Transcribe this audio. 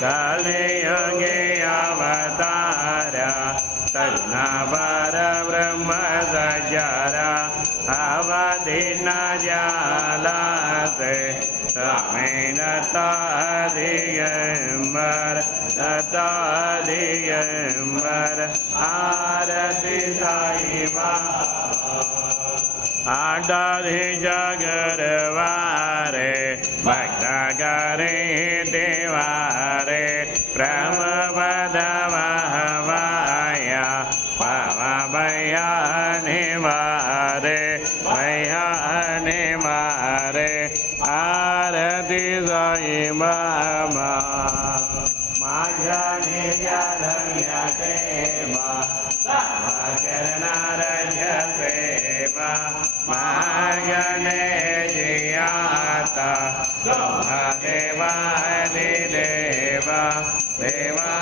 कलियुगे अवतारा तन्ना परब्रह्म सज्जरा अवधि न जालते रामेण तादिगंबर तादिगंबर आरती साई आडाधि जगरवारे भक्त करे देवारे ब्रह्मपदवहवाया पवभया निवारे भया निवारे आरती साई बाबा माझ्या निजधन्य देवा सेवा मागने जियाता देवा देवा देवा